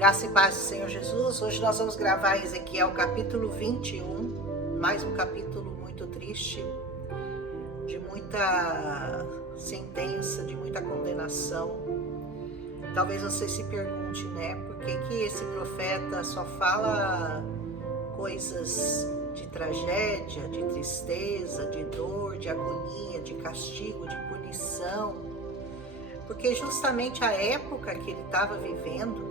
Graça e paz do Senhor Jesus. Hoje nós vamos gravar Ezequiel capítulo 21, mais um capítulo muito triste, de muita sentença, de muita condenação. Talvez você se pergunte, né, por que esse profeta só fala coisas de tragédia, de tristeza, de dor, de agonia, de castigo, de punição? Porque justamente a época que ele estava vivendo,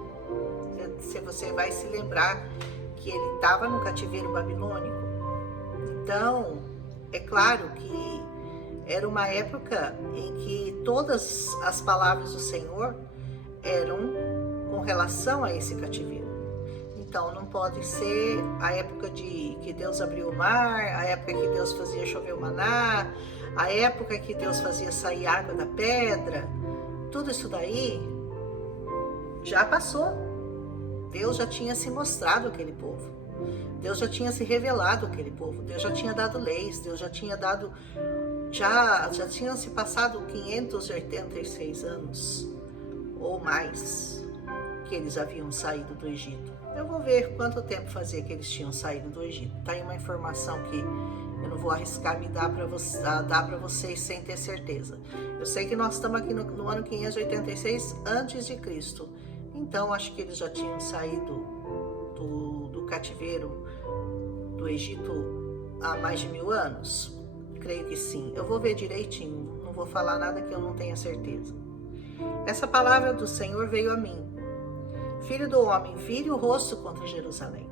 se você vai se lembrar que ele estava no cativeiro babilônico. Então, é claro que era uma época em que todas as palavras do Senhor eram com relação a esse cativeiro. Então, não pode ser a época de que Deus abriu o mar, a época que Deus fazia chover o maná, a época que Deus fazia sair água da pedra. Tudo isso daí já passou. Deus já tinha se mostrado àquele povo. Deus já tinha se revelado àquele povo. Deus já tinha dado leis. Deus já tinha dado... Já tinham se passado 586 anos ou mais que eles haviam saído do Egito. Eu vou ver quanto tempo fazia que eles tinham saído do Egito. Tá aí uma informação que eu não vou arriscar me dar para vocês sem ter certeza. Eu sei que nós estamos aqui no ano 586 antes de Cristo. Então, acho que eles já tinham saído do cativeiro do Egito há mais de 1000 anos. Creio que sim. Eu vou ver direitinho. Não vou falar nada que eu não tenha certeza. Essa palavra do Senhor veio a mim. Filho do homem, vire o rosto contra Jerusalém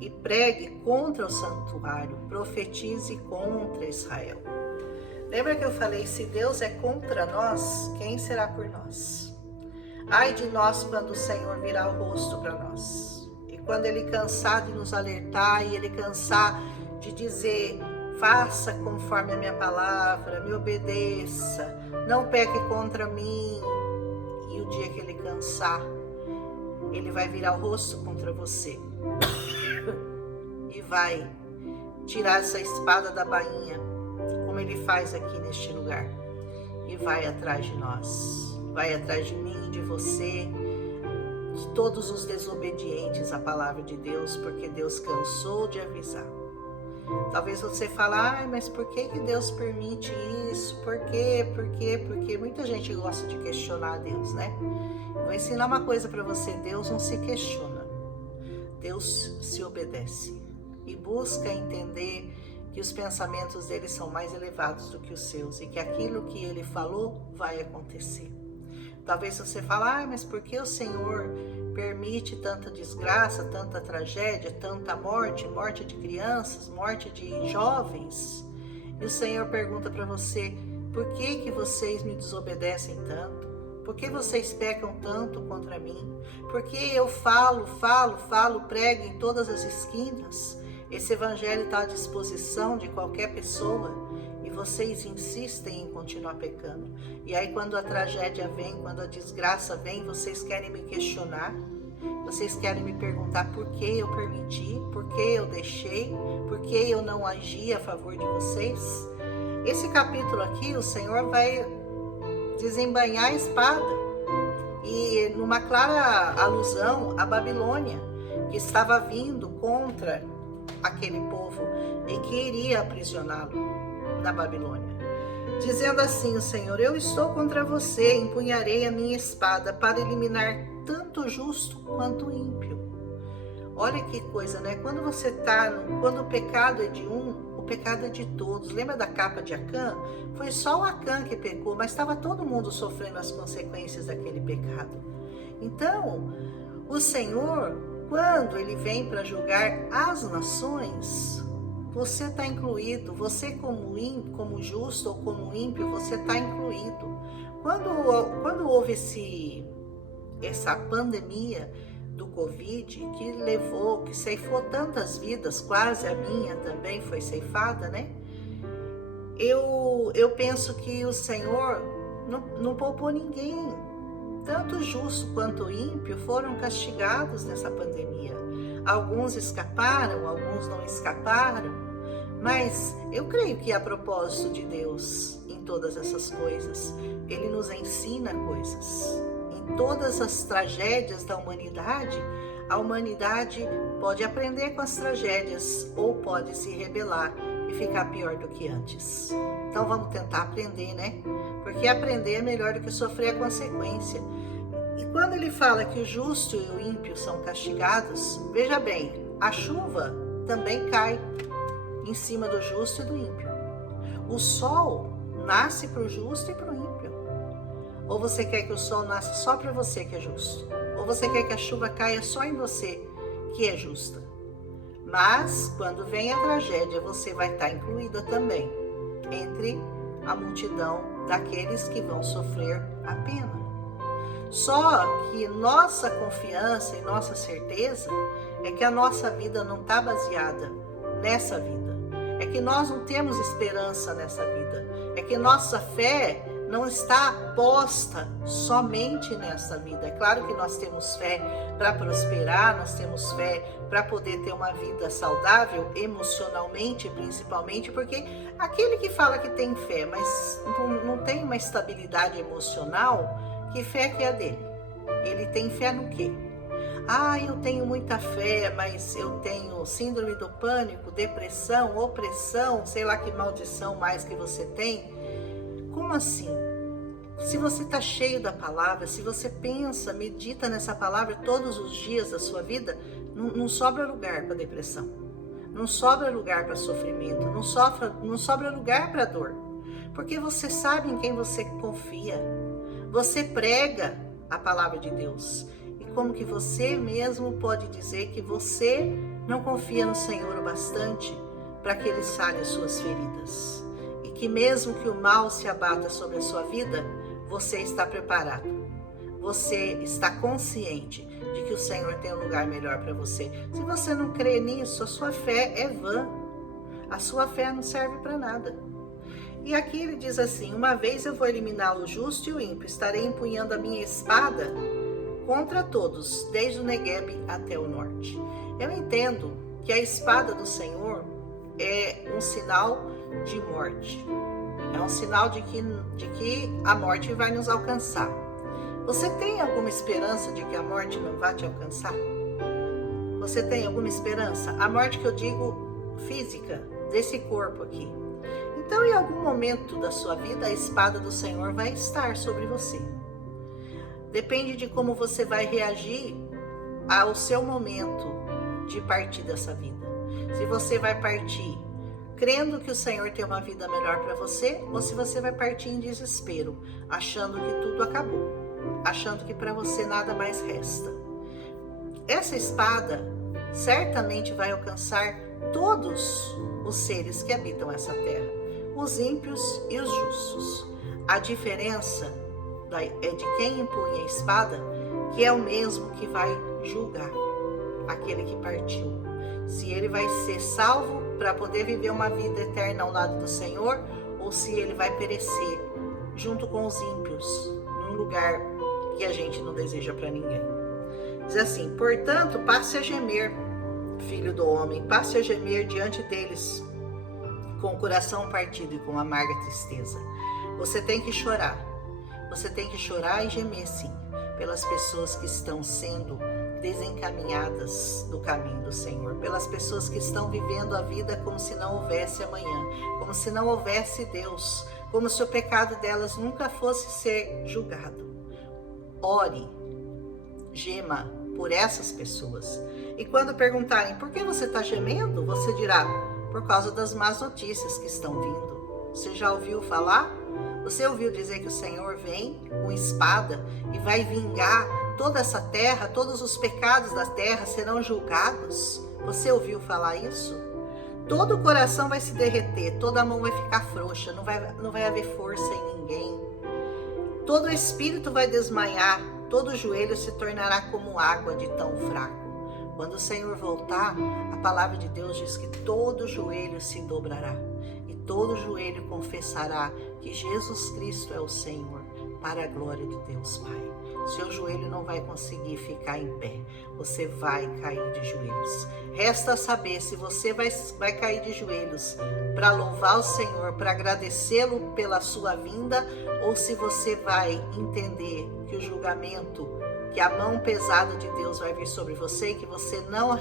e pregue contra o santuário, profetize contra Israel. Lembra que eu falei, se Deus é contra nós, quem será por nós? Ai de nós quando o Senhor virar o rosto para nós. E quando Ele cansar de nos alertar e Ele cansar de dizer, faça conforme a minha palavra, me obedeça, não peque contra mim. E o dia que Ele cansar, Ele vai virar o rosto contra você. E vai tirar essa espada da bainha, como Ele faz aqui neste lugar. E vai atrás de nós. Vai atrás de mim, de você, de todos os desobedientes à palavra de Deus, porque Deus cansou de avisar. Talvez você fale, mas por que Deus permite isso? Por quê? Porque muita gente gosta de questionar Deus, né? Vou ensinar uma coisa para você, Deus não se questiona, Deus se obedece e busca entender que os pensamentos dele são mais elevados do que os seus e que aquilo que ele falou vai acontecer. Talvez você fale, mas por que o Senhor permite tanta desgraça, tanta tragédia, tanta morte, morte de crianças, morte de jovens? E o Senhor pergunta para você, por que vocês me desobedecem tanto? Por que vocês pecam tanto contra mim? Porque eu falo, prego em todas as esquinas. Esse evangelho está à disposição de qualquer pessoa. E vocês insistem em continuar pecando. E aí quando a tragédia vem, quando a desgraça vem, vocês querem me questionar. Vocês querem me perguntar por que eu permiti, por que eu deixei, por que eu não agi a favor de vocês. Esse capítulo aqui, o Senhor vai desembainhar a espada. E numa clara alusão à Babilônia, que estava vindo contra aquele povo e que iria aprisioná-lo na Babilônia, dizendo assim o Senhor, eu estou contra você, empunharei a minha espada para eliminar tanto o justo quanto o ímpio. Olha que coisa, né? Quando o pecado é de um, o pecado é de todos. Lembra da capa de Acã? Foi só o Acã que pecou, mas estava todo mundo sofrendo as consequências daquele pecado. Então, o Senhor, quando Ele vem para julgar as nações, você está incluído, você como justo ou como ímpio, você está incluído. Quando houve essa pandemia do Covid, que ceifou tantas vidas, quase a minha também foi ceifada, né? Eu penso que o Senhor não poupou ninguém. Tanto o justo quanto o ímpio foram castigados nessa pandemia. Alguns escaparam, alguns não escaparam. Mas eu creio que a propósito de Deus em todas essas coisas, Ele nos ensina coisas. em todas as tragédias da humanidade, a humanidade pode aprender com as tragédias ou pode se rebelar e ficar pior do que antes. Então vamos tentar aprender, né? Porque aprender é melhor do que sofrer a consequência. E quando ele fala que o justo e o ímpio são castigados, veja bem, a chuva também cai em cima do justo e do ímpio. O sol nasce para o justo e para o ímpio. Ou você quer que o sol nasça só para você que é justo? Ou você quer que a chuva caia só em você que é justa? Mas quando vem a tragédia, você vai estar incluída também entre a multidão daqueles que vão sofrer a pena. Só que nossa confiança e nossa certeza é que a nossa vida não está baseada nessa vida. É que nós não temos esperança nessa vida. É que nossa fé não está posta somente nessa vida. É claro que nós temos fé para prosperar, nós temos fé para poder ter uma vida saudável, emocionalmente principalmente, porque aquele que fala que tem fé, mas não tem uma estabilidade emocional, que fé que é a dele? Ele tem fé no quê? Eu tenho muita fé, mas eu tenho síndrome do pânico, depressão, opressão, sei lá que maldição mais que você tem. Como assim? Se você está cheio da palavra, se você pensa, medita nessa palavra todos os dias da sua vida, não sobra lugar para depressão, não sobra lugar para sofrimento, não sobra lugar para dor, porque você sabe em quem você confia, você prega a palavra de Deus. E como que você mesmo pode dizer que você não confia no Senhor o bastante para que Ele sare as suas feridas? E que mesmo que o mal se abata sobre a sua vida, você está preparado. Você está consciente de que o Senhor tem um lugar melhor para você. Se você não crê nisso, a sua fé é vã. A sua fé não serve para nada. E aqui ele diz assim: uma vez eu vou eliminar o justo e o ímpio, estarei empunhando a minha espada contra todos, desde o Neguebe até o norte. Eu entendo que a espada do Senhor é um sinal de morte. É um sinal de que a morte vai nos alcançar. Você tem alguma esperança de que a morte não vai te alcançar? Você tem alguma esperança? A morte que eu digo física, desse corpo aqui. Então, em algum momento da sua vida, a espada do Senhor vai estar sobre você. Depende de como você vai reagir ao seu momento de partir dessa vida. Se você vai partir crendo que o Senhor tem uma vida melhor para você, ou se você vai partir em desespero, achando que tudo acabou, achando que para você nada mais resta. Essa espada certamente vai alcançar todos os seres que habitam essa terra, os ímpios e os justos. A diferença é de quem empunha a espada, que é o mesmo que vai julgar aquele que partiu. Se ele vai ser salvo para poder viver uma vida eterna ao lado do Senhor, ou se ele vai perecer junto com os ímpios, num lugar que a gente não deseja para ninguém. Diz assim: portanto, passe a gemer, filho do homem, passe a gemer diante deles, com o coração partido e com amarga tristeza. Você tem que chorar e gemer sim, pelas pessoas que estão sendo desencaminhadas do caminho do Senhor, pelas pessoas que estão vivendo a vida como se não houvesse amanhã, como se não houvesse Deus, como se o pecado delas nunca fosse ser julgado. Ore, gema por essas pessoas. E quando perguntarem por que você está gemendo, você dirá: por causa das más notícias que estão vindo. Você já ouviu falar? Você ouviu dizer que o Senhor vem com espada e vai vingar toda essa terra, todos os pecados da terra serão julgados? Você ouviu falar isso? Todo o coração vai se derreter, toda a mão vai ficar frouxa, não vai haver força em ninguém. Todo o espírito vai desmaiar, todo o joelho se tornará como água de tão fraco. Quando o Senhor voltar, a palavra de Deus diz que todo joelho se dobrará e todo joelho confessará que Jesus Cristo é o Senhor, para a glória de Deus Pai. Seu joelho não vai conseguir ficar em pé. você vai cair de joelhos. Resta saber se você vai cair de joelhos para louvar o Senhor, para agradecê-lo pela sua vinda, ou se você vai entender que o julgamento, que a mão pesada de Deus vai vir sobre você e que você não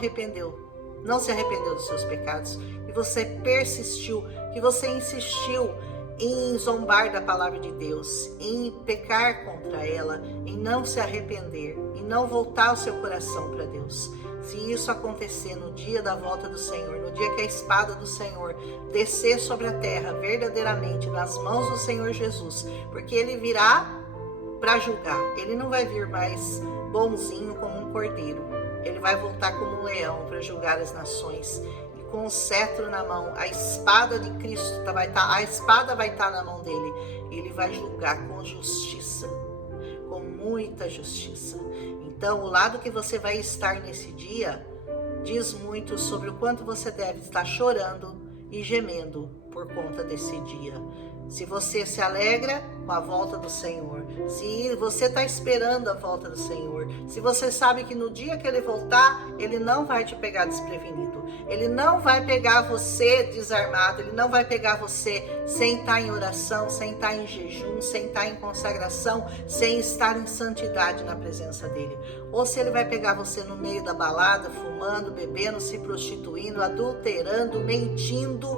se arrependeu dos seus pecados, que você persistiu, que você insistiu em zombar da palavra de Deus, em pecar contra ela, em não se arrepender, em não voltar o seu coração para Deus. Se isso acontecer no dia da volta do Senhor, no dia que a espada do Senhor descer sobre a terra verdadeiramente nas mãos do Senhor Jesus, porque ele virá para julgar, ele não vai vir mais bonzinho como um cordeiro, ele vai voltar como um leão para julgar as nações. Com o cetro na mão, a espada de Cristo a espada vai estar na mão dele. Ele vai julgar com justiça, com muita justiça. Então, o lado que você vai estar nesse dia diz muito sobre o quanto você deve estar chorando e gemendo por conta desse dia. Se você se alegra com a volta do Senhor, se você está esperando a volta do Senhor, se você sabe que no dia que ele voltar, ele não vai te pegar desprevenido, ele não vai pegar você desarmado, ele não vai pegar você sem estar em oração, sem estar em jejum, sem estar em consagração, sem estar em santidade na presença dele. Ou se ele vai pegar você no meio da balada, fumando, bebendo, se prostituindo, adulterando, mentindo,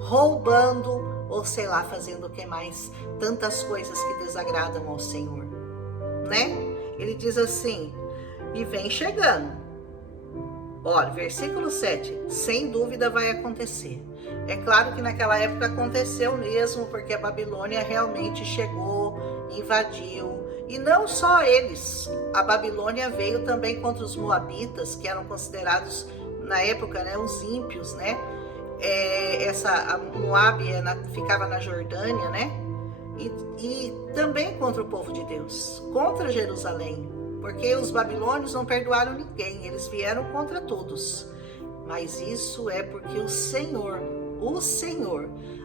roubando, ou sei lá, fazendo o que mais, tantas coisas que desagradam ao Senhor, né? Ele diz assim, e vem chegando. Olha, versículo 7, sem dúvida vai acontecer. É claro que naquela época aconteceu mesmo, porque a Babilônia realmente chegou, invadiu, e não só eles, a Babilônia veio também contra os moabitas, que eram considerados na época, né, os ímpios, né? A Moab ficava na Jordânia, né? E também contra o povo de Deus, contra Jerusalém, porque os babilônios não perdoaram ninguém, eles vieram contra todos. Mas isso é porque o Senhor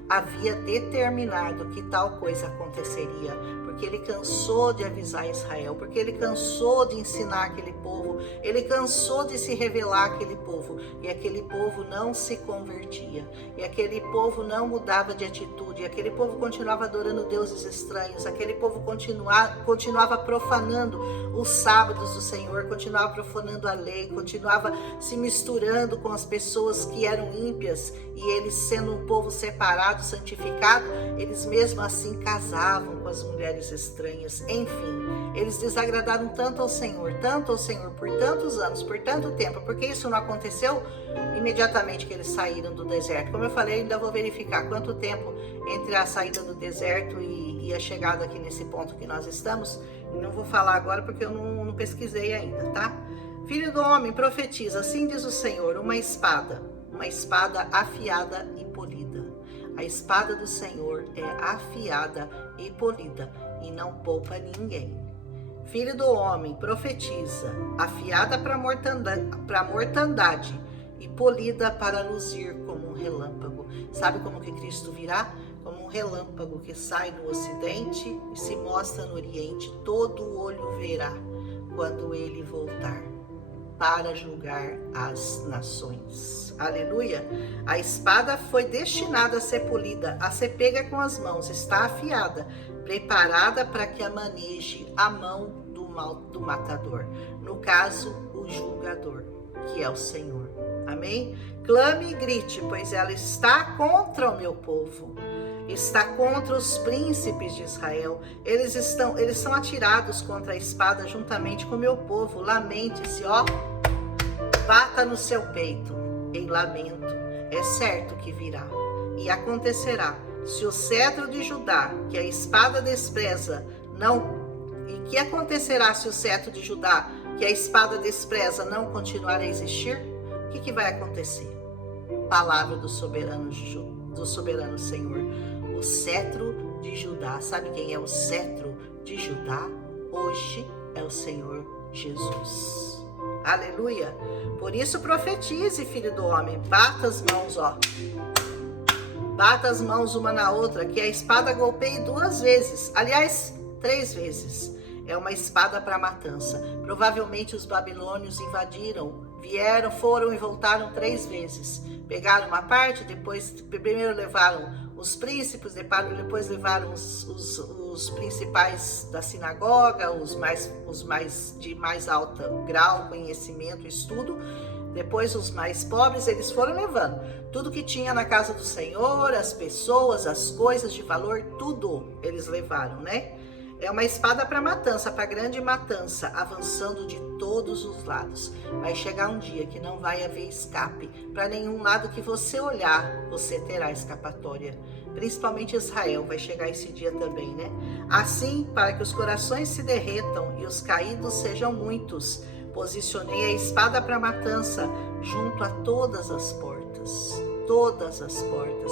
havia determinado que tal coisa aconteceria, porque ele cansou de avisar Israel, porque ele cansou de ensinar aquele povo, ele cansou de se revelar àquele povo, e aquele povo não se convertia, e aquele povo não mudava de atitude, e aquele povo continuava adorando deuses estranhos, aquele povo continuava profanando os sábados do Senhor, continuava profanando a lei, continuava se misturando com as pessoas que eram ímpias, e eles, sendo um povo separado, santificado, eles mesmo assim casavam com as mulheres estranhas. Enfim, eles desagradaram tanto ao Senhor por tantos anos, por tanto tempo, porque isso não aconteceu imediatamente que eles saíram do deserto. Como eu falei, ainda vou verificar quanto tempo entre a saída do deserto e a chegada aqui nesse ponto que nós estamos. Não vou falar agora porque eu não pesquisei ainda, tá? Filho do homem, profetiza, assim diz o Senhor, uma espada afiada e polida. A espada do Senhor é afiada e polida e não poupa ninguém. Filho do homem, profetiza, afiada para mortandade e polida para luzir como um relâmpago. Sabe como que Cristo virá? Como um relâmpago que sai do ocidente e se mostra no oriente. Todo olho verá quando ele voltar para julgar as nações. Aleluia! A espada foi destinada a ser polida, a ser pega com as mãos, está afiada, preparada para que a maneje a mão do matador. No caso, o julgador, que é o Senhor. Amém? Clame e grite, pois ela está contra o meu povo. Está contra os príncipes de Israel. Eles são atirados contra a espada juntamente com o meu povo. Lamente-se, ó. Bata no seu peito em lamento. É certo que virá. E acontecerá, se o cetro de Judá, que a espada despreza, E que acontecerá se o cetro de Judá, que a espada despreza, não continuar a existir? O que vai acontecer? Palavra do soberano Senhor. O cetro de Judá. Sabe quem é o cetro de Judá? Hoje é o Senhor Jesus. Aleluia! Por isso profetize, filho do homem. Bata as mãos, ó. Bata as mãos uma na outra, que a espada golpeie 2 vezes. Aliás, 3 vezes. É uma espada para matança. Provavelmente os babilônios invadiram, foram e voltaram 3 vezes. Pegaram uma parte, depois primeiro levaram os príncipes, depois levaram os principais da sinagoga, os mais de mais alto grau, conhecimento, estudo. Depois os mais pobres, eles foram levando tudo que tinha na casa do Senhor, as pessoas, as coisas de valor, tudo eles levaram, né? É uma espada para matança, para grande matança, avançando de todos os lados. Vai chegar um dia que não vai haver escape. Para nenhum lado que você olhar, você terá escapatória. Principalmente Israel, vai chegar esse dia também, né? Assim, para que os corações se derretam e os caídos sejam muitos, posicionei a espada para matança junto a todas as portas. Todas as portas.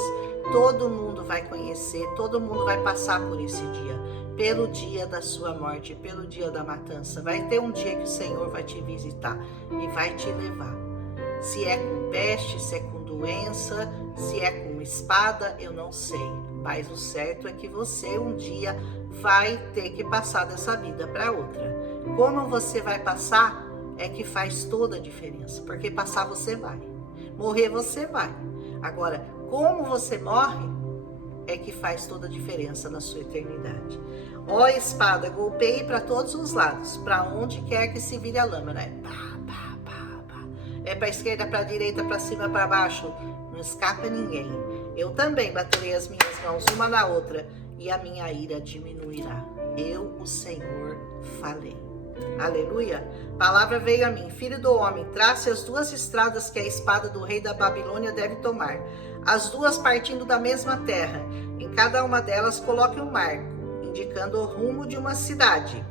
Todo mundo vai conhecer, todo mundo vai passar por esse dia. Pelo dia da sua morte, pelo dia da matança. Vai ter um dia que o Senhor vai te visitar e vai te levar. Se é com peste, se é com doença, se é com espada, eu não sei. Mas o certo é que você um dia vai ter que passar dessa vida para outra. Como você vai passar é que faz toda a diferença. Porque passar você vai. Morrer você vai. Agora, como você morre é que faz toda a diferença na sua eternidade. Ó espada, golpeie para todos os lados, para onde quer que se vire a lâmina, né? Pá, pá, pá, pá. É para a esquerda, para a direita, para cima, para baixo. Não escapa ninguém. Eu também baterei as minhas mãos uma na outra e a minha ira diminuirá. Eu, o Senhor, falei. Aleluia. Palavra veio a mim: filho do homem, trace as 2 estradas que a espada do rei da Babilônia deve tomar, as 2 partindo da mesma terra. Em cada uma delas coloque um marco, indicando o rumo de uma cidade.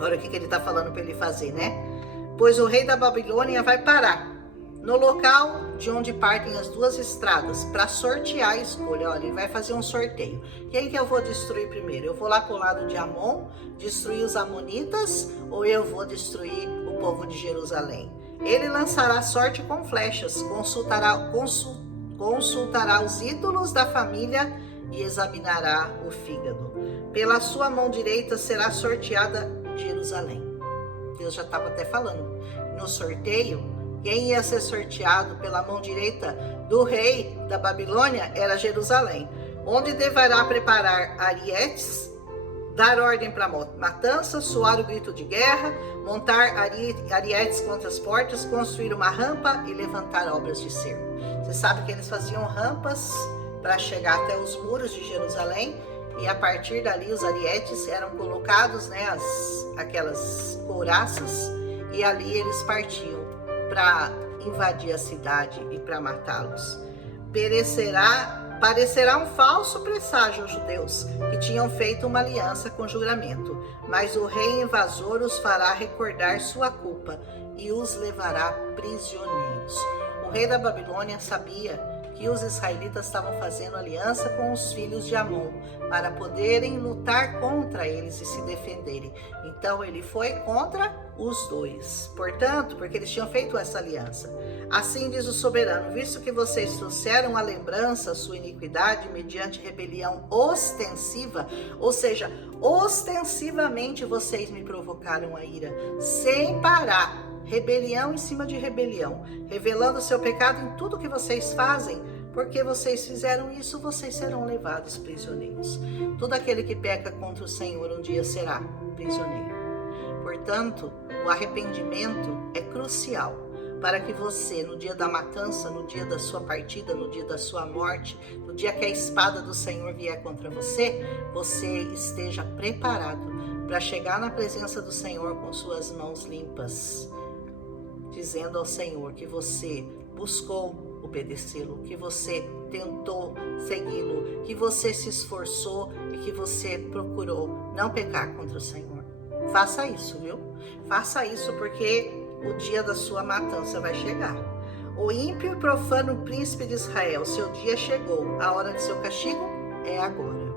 Olha o que ele está falando para ele fazer, né? Pois o rei da Babilônia vai parar no local de onde partem as 2 estradas para sortear a escolha. Olha, ele vai fazer um sorteio. Quem que eu vou destruir primeiro? Eu vou lá para o lado de Amon, destruir os amonitas, ou eu vou destruir o povo de Jerusalém? Ele lançará sorte com flechas, consultará os ídolos da família e examinará o fígado. Pela sua mão direita será sorteada Jerusalém. Deus já estava até falando. No sorteio, quem ia ser sorteado pela mão direita do rei da Babilônia era Jerusalém, onde deverá preparar arietes, dar ordem para matança, soar o grito de guerra, montar arietes contra as portas, construir uma rampa e levantar obras de cerco. Você sabe que eles faziam rampas para chegar até os muros de Jerusalém, e a partir dali os arietes eram colocados, né, aquelas couraças, e ali eles partiam para invadir a cidade e para matá-los. Parecerá um falso presságio aos judeus, que tinham feito uma aliança com juramento, mas o rei invasor os fará recordar sua culpa e os levará prisioneiros. O rei da Babilônia sabia que os israelitas estavam fazendo aliança com os filhos de Amon para poderem lutar contra eles e se defenderem. Então ele foi contra os 2. Portanto, porque eles tinham feito essa aliança. Assim diz o soberano: visto que vocês trouxeram à lembrança sua iniquidade mediante rebelião ostensiva, ou seja, ostensivamente vocês me provocaram a ira, sem parar. Rebelião em cima de rebelião, revelando seu pecado em tudo que vocês fazem. Porque vocês fizeram isso, vocês serão levados prisioneiros. Todo aquele que peca contra o Senhor um dia será prisioneiro. Portanto, o arrependimento é crucial para que você, no dia da matança, no dia da sua partida, no dia da sua morte, no dia que a espada do Senhor vier contra você, você esteja preparado para chegar na presença do Senhor com suas mãos limpas, dizendo ao Senhor que você buscou obedecê-lo, que você tentou segui-lo, que você se esforçou e que você procurou não pecar contra o Senhor. Faça isso, viu? Faça isso, porque o dia da sua matança vai chegar. O ímpio e profano príncipe de Israel, seu dia chegou, a hora de seu castigo é agora.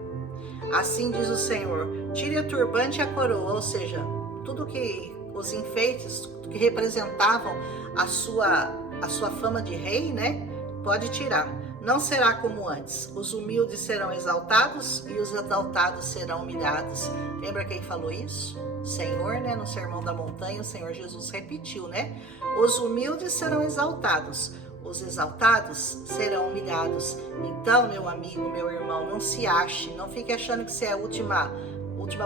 Assim diz o Senhor: tire o turbante e a coroa, ou seja, tudo que os enfeites que representavam a sua fama de rei, né? Pode tirar. não será como antes. Os humildes serão exaltados e os exaltados serão humilhados. Lembra quem falou isso? Senhor, né? No Sermão da Montanha, o Senhor Jesus repetiu, né? Os humildes serão exaltados, os exaltados serão humilhados. Então, meu amigo, meu irmão, não se ache, não fique achando que você é a última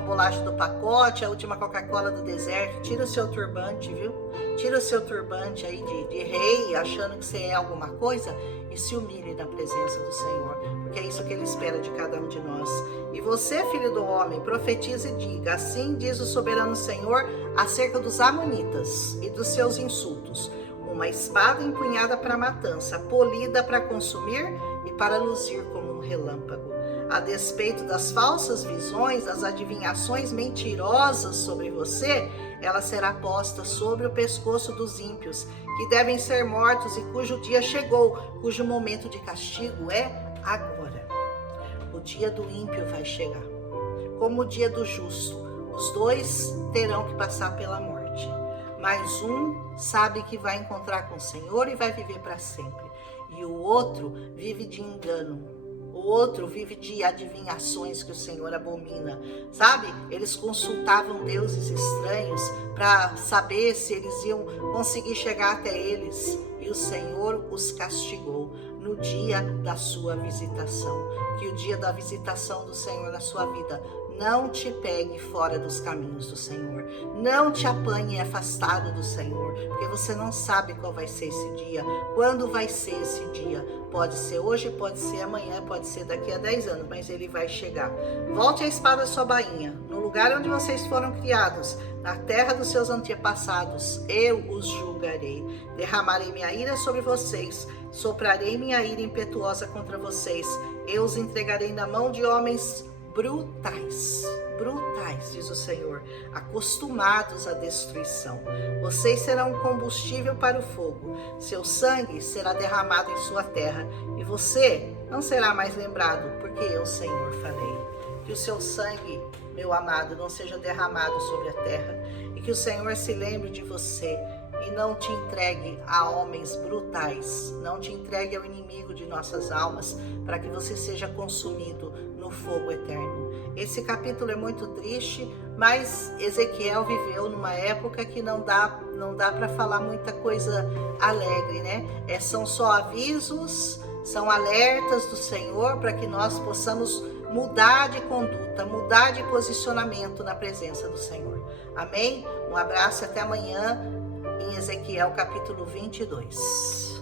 bolacha do pacote, a última Coca-Cola do deserto. Tira o seu turbante, viu? Tira o seu turbante aí de rei, achando que você é alguma coisa, e se humilhe na presença do Senhor, porque é isso que Ele espera de cada um de nós. E você, filho do homem, profetize e diga: assim diz o soberano Senhor acerca dos amonitas e dos seus insultos. Uma espada empunhada para matança, polida para consumir e para luzir como um relâmpago. A despeito das falsas visões, das adivinhações mentirosas sobre você, ela será posta sobre o pescoço dos ímpios, que devem ser mortos e cujo dia chegou, cujo momento de castigo é agora. O dia do ímpio vai chegar, como o dia do justo. Os dois terão que passar pela morte, mas um sabe que vai encontrar com o Senhor e vai viver para sempre, e o outro vive de engano. O outro vive de adivinhações que o Senhor abomina, sabe? Eles consultavam deuses estranhos para saber se eles iam conseguir chegar até eles. E o Senhor os castigou no dia da sua visitação. Que o dia da visitação do Senhor na sua vida não te pegue fora dos caminhos do Senhor. Não te apanhe afastado do Senhor, porque você não sabe qual vai ser esse dia, quando vai ser esse dia. Pode ser hoje, pode ser amanhã, pode ser daqui a 10 anos, mas ele vai chegar. Volte a espada à sua bainha, no lugar onde vocês foram criados, na terra dos seus antepassados. Eu os julgarei. Derramarei minha ira sobre vocês, soprarei minha ira impetuosa contra vocês. Eu os entregarei na mão de homens brutais, diz o Senhor, acostumados à destruição. Vocês serão combustível para o fogo, seu sangue será derramado em sua terra, e você não será mais lembrado, porque eu, Senhor, falei. Que o seu sangue, meu amado, não seja derramado sobre a terra, e que o Senhor se lembre de você, e não te entregue a homens brutais, não te entregue ao inimigo de nossas almas, para que você seja consumido no fogo eterno. Esse capítulo é muito triste, mas Ezequiel viveu numa época que não dá para falar muita coisa alegre, né? São só avisos, são alertas do Senhor para que nós possamos mudar de conduta, mudar de posicionamento na presença do Senhor. Amém? Um abraço e até amanhã em Ezequiel capítulo 22.